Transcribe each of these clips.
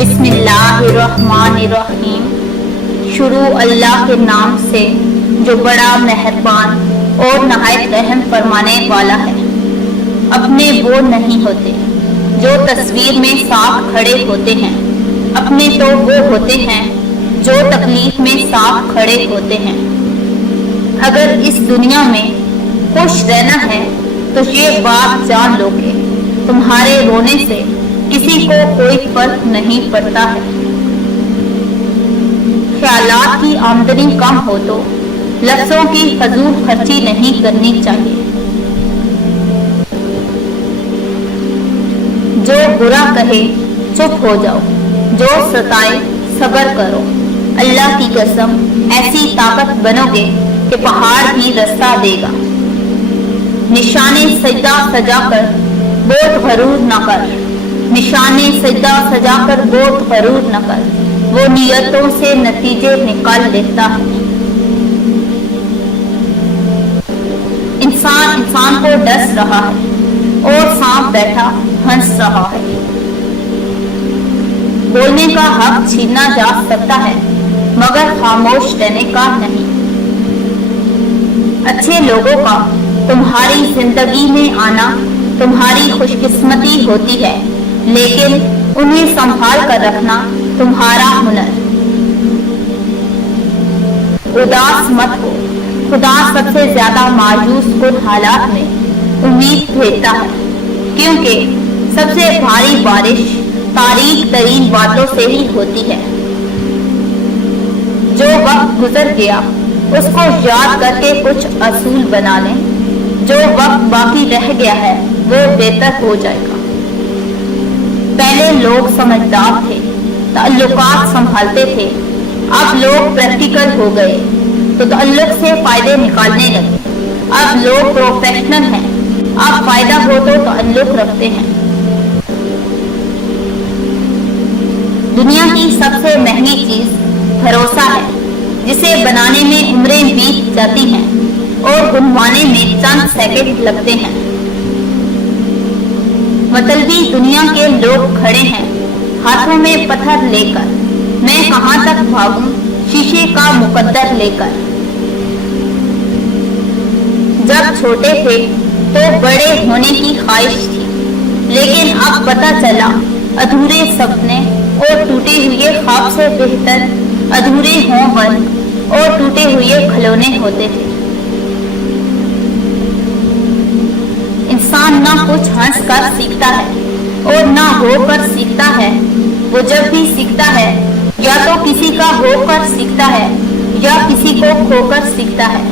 बिस्मिल्लाहिर्रहमानिर्रहीम। शुरू अल्लाह के नाम से जो बड़ा मेहरबान और नहायत रहम फरमाने वाला है। अपने वो नहीं होते जो तस्वीर में साफ खड़े होते हैं, अपने तो वो होते हैं जो तकलीफ में साफ खड़े होते हैं। अगर इस दुनिया में खुश रहना है तो ये बात जान लो कि तुम्हारे रोने से किसी को कोई फर्क नहीं पड़ता है। ख्यालात की आमदनी कम हो तो लफ्जों की फजूल खर्ची नहीं करनी चाहिए। जो बुरा कहे चुप हो जाओ, जो सताए सब्र करो। अल्लाह की कसम ऐसी ताकत बनोगे कि पहाड़ भी रास्ता देगा। निशाने सजदा सजाकर बहुत गरूर न कर, निशाने सजदा सजाकर बहुत गरूर न कर, वो नियतों से नतीजे निकाल लेता है। इंसान को डस रहा है और सांप बैठा हंस रहा है। बोलने का हक छीना जा सकता है मगर खामोश रहने का नहीं। अच्छे लोगों का तुम्हारी जिंदगी में आना तुम्हारी खुशकिस्मती होती है, लेकिन उन्हें संभाल कर रखना तुम्हारा हुनर। उदास मत हो, खुदा सबसे ज्यादा मायूस कुन हालात में उम्मीद भेजता है, क्योंकि सबसे भारी बारिश तारीख तरीन बातों से ही होती है। जो वक्त गुजर गया उसको याद करके कुछ असूल बना लें। जो वक्त बाकी रह गया है वो बेहतर हो जाएगा। पहले लोग समझदार थे, ताल्लुकात संभालते थे। अब लोग प्रैक्टिकल हो गए तो ताल्लुक से फायदे निकालने लगे। अब लोग प्रोफेशनल हैं, अब फायदा हो तो ताल्लुक रखते हैं। दुनिया की सबसे महंगी चीज भरोसा है, जिसे बनाने में उम्रें बीत जाती हैं और गुनवाने में चंद सेकंड लगते हैं। मतलबी दुनिया के लोग खड़े हैं हाथों में पत्थर लेकर, मैं कहां तक भागूं शीशे का मुकद्दर लेकर। जब छोटे थे तो बड़े होने की ख्वाहिश थी, लेकिन अब पता चला अधूरे सपने और टूटे हुए ख्वाब से बेहतर अधूरे हों वन और टूटे हुए खिलौने होते थे। इंसान ना कुछ हंस कर सीखता है और ना होकर सीखता है। वो जब भी सीखता है या तो किसी का होकर सीखता है या किसी को खोकर सीखता है।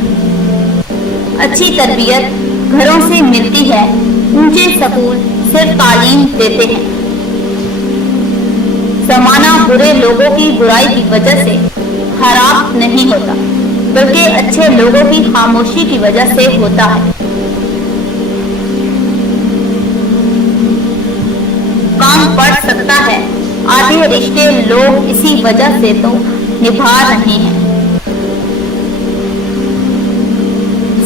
अच्छी तरबियत घरों से मिलती है, ऊंचे स्कूल सिर्फ तालीम देते हैं। जमाना बुरे लोगों की बुराई की वजह से खराब नहीं होता, बल्कि अच्छे लोगों की खामोशी की वजह से होता है। काम पड़ सकता है, आधे रिश्ते लोग इसी वजह से तो निभा रहे हैं।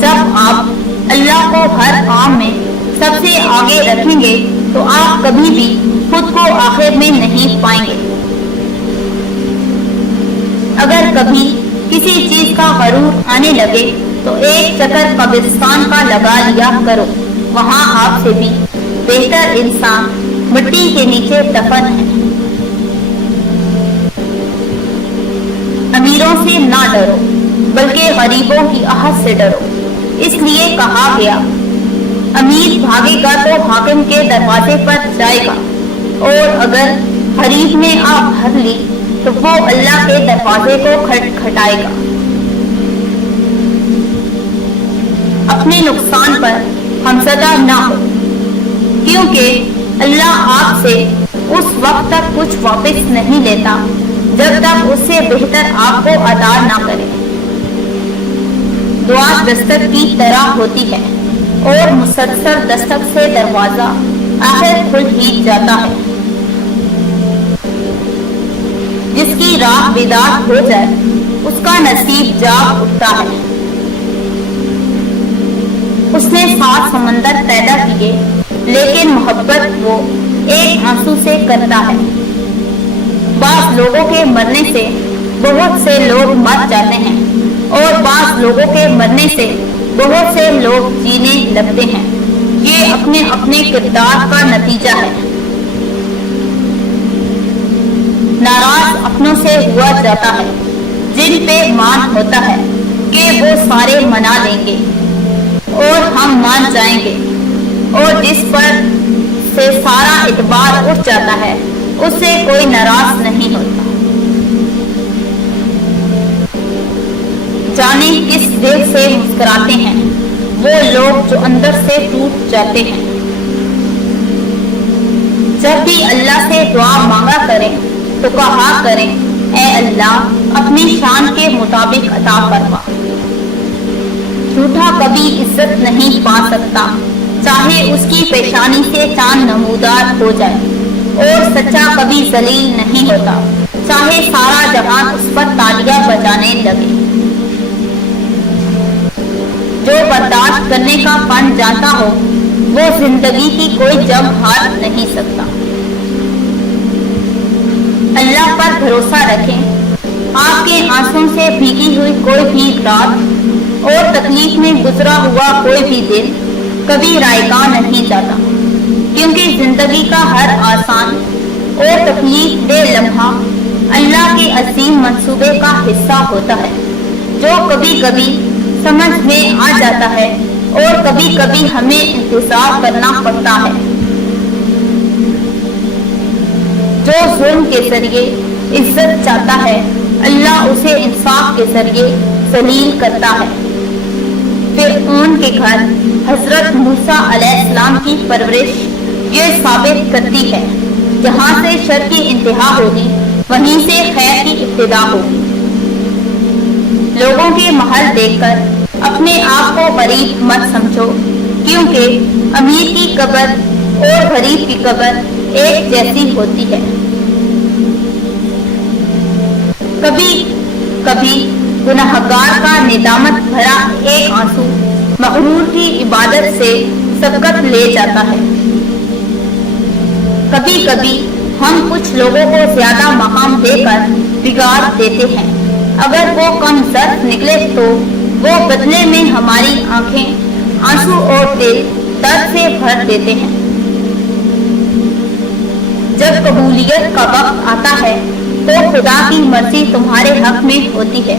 जब आप अल्लाह को हर काम में सबसे आगे रखेंगे तो आप कभी भी खुद को आखिर में नहीं पाएंगे। अगर कभी किसी चीज का गरूर आने लगे तो एक चक्कर कब्रिस्तान का लगा लिया करो, वहां आपसे भी बेहतर इंसान मिट्टी के नीचे दफन है। अमीरों से ना डरो बल्कि गरीबों की आहट से डरो। इसलिए कहा गया, अमीर भागेगा तो हाकिम के दरवाजे पर जाएगा, और अगर गरीब ने आप भर ली तो वो अल्लाह के दरवाजे को खटखटाएगा। अपने नुकसान पर हमसदा ना हो, क्योंकि अल्लाह आपसे उस वक्त तक कुछ वापस नहीं लेता जब तक उससे बेहतर आपको अदा ना करे। दुआ दस्तक की तरह होती है और मुसलसल दस्तक से दरवाजा आखिर खुल ही जाता है। जिसकी राह बेदार हो जाए उसका नसीब जाग उठता है। उस उसने 7 समंदर पैदा किए, लेकिन मोहब्बत वो एक आंसू से करता है। बास लोगों के मरने से बहुत से लोग मर जाते हैं और बास लोगों के मरने से बहुत से लोग जीने लगते हैं। ये अपने अपने किरदार का नतीजा है। नाराज अपनों से हुआ जाता है जिन पे मान होता है कि वो सारे मना लेंगे और हम मान जाएंगे, और जिस पर से सारा इतबार उठ जाता है उससे कोई नाराज नहीं होता। जाने किस दिल से मुस्कुराते हैं वो लोग जो अंदर से टूट जाते हैं। जब भी अल्लाह से दुआ मांगा करें तो कहा करें, ऐ अल्लाह अपनी शान के मुताबिक अता फरमा। झूठा कभी इज्जत नहीं पा सकता, चाहे उसकी पेशानी से चांद नमूदार हो जाए, और सच्चा कभी जलील नहीं होता, चाहे सारा जहान उस पर तालियां बजाने लगे। जो बर्दाश्त करने का फन जानता हो वो जिंदगी की कोई जंग हार नहीं सकता। अल्लाह पर भरोसा रखें। आपके आंसुओं से भीगी हुई कोई भी रात और तकलीफ में गुजरा हुआ कोई भी दिन कभी रायगा नहीं जाता, क्योंकि जिंदगी का हर आसान और तकलीफ दे लम्हा अल्लाह के असीम मंसूबे का हिस्सा होता है, जो कभी कभी समझ में आ जाता है और कभी कभी हमें इंतजार करना पड़ता है। जो जुल्म के जरिए इज्जत चाहता है अल्लाह उसे इंसाफ के जरिए जलील करता है। फिरौन के घर हजरत मूसा अलैहिस्सलाम की परवरिश ये साबित करती है, जहाँ से शर की इंतहा होगी वहीं से खैर की इब्तिदा होगी। लोगों के महल देखकर अपने आप को गरीब मत समझो, क्योंकि अमीर की कब्र और गरीब की कब्र एक जैसी होती है। कभी कभी गुनाहगार का निदामत भरा एक आंसू मगरूर की इबादत से सबकत ले जाता है। कभी कभी हम कुछ लोगों को ज्यादा मकाम देकर बिगाड़ देते हैं। अगर वो कम ज़र्फ निकले तो वो बदले में हमारी आंखें आंसू और दिल दर्द से भर देते हैं। जब कबूलियत का वक्त आता है तो खुदा की मर्जी तुम्हारे हक में होती है,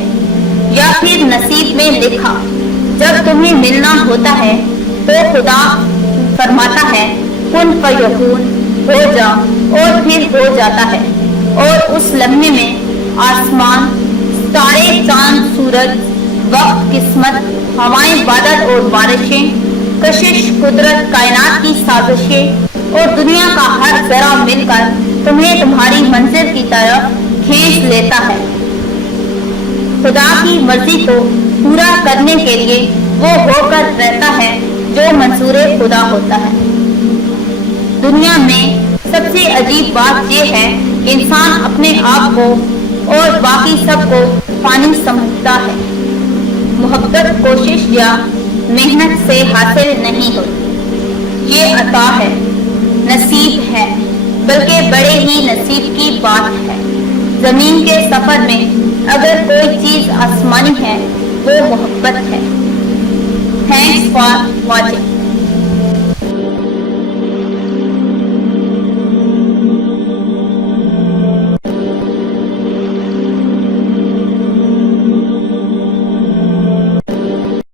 या फिर नसीब में लिखा। जब तुम्हें मिलना होता है तो खुदा फरमाता है कुन फयकून, हो जा, और फिर हो जाता है। और उस लम्हे में आसमान, तारे, चांद, सूरज, वक्त, किस्मत, हवाएं, बादल और बारिशें, कशिश, कुदरत, कायनात की साजिशें और दुनिया का हर जरा मिलकर तुम्हें तुम्हारी मंजिल की तरफ खींच लेता है। खुदा की मर्जी को पूरा करने के लिए वो होकर रहता है जो मंसूरे खुदा होता है। दुनिया में सबसे अजीब बात यह है कि इंसान अपने आप को और बाकी सबको फानी समझता है। मोहब्बत कोशिश या मेहनत से हासिल नहीं होती, ये अता है, नसीब है, बल्कि बड़े ही नसीब की बात है। जमीन के सफर में अगर कोई चीज आसमानी है वो मोहब्बत है। Thanks for watching.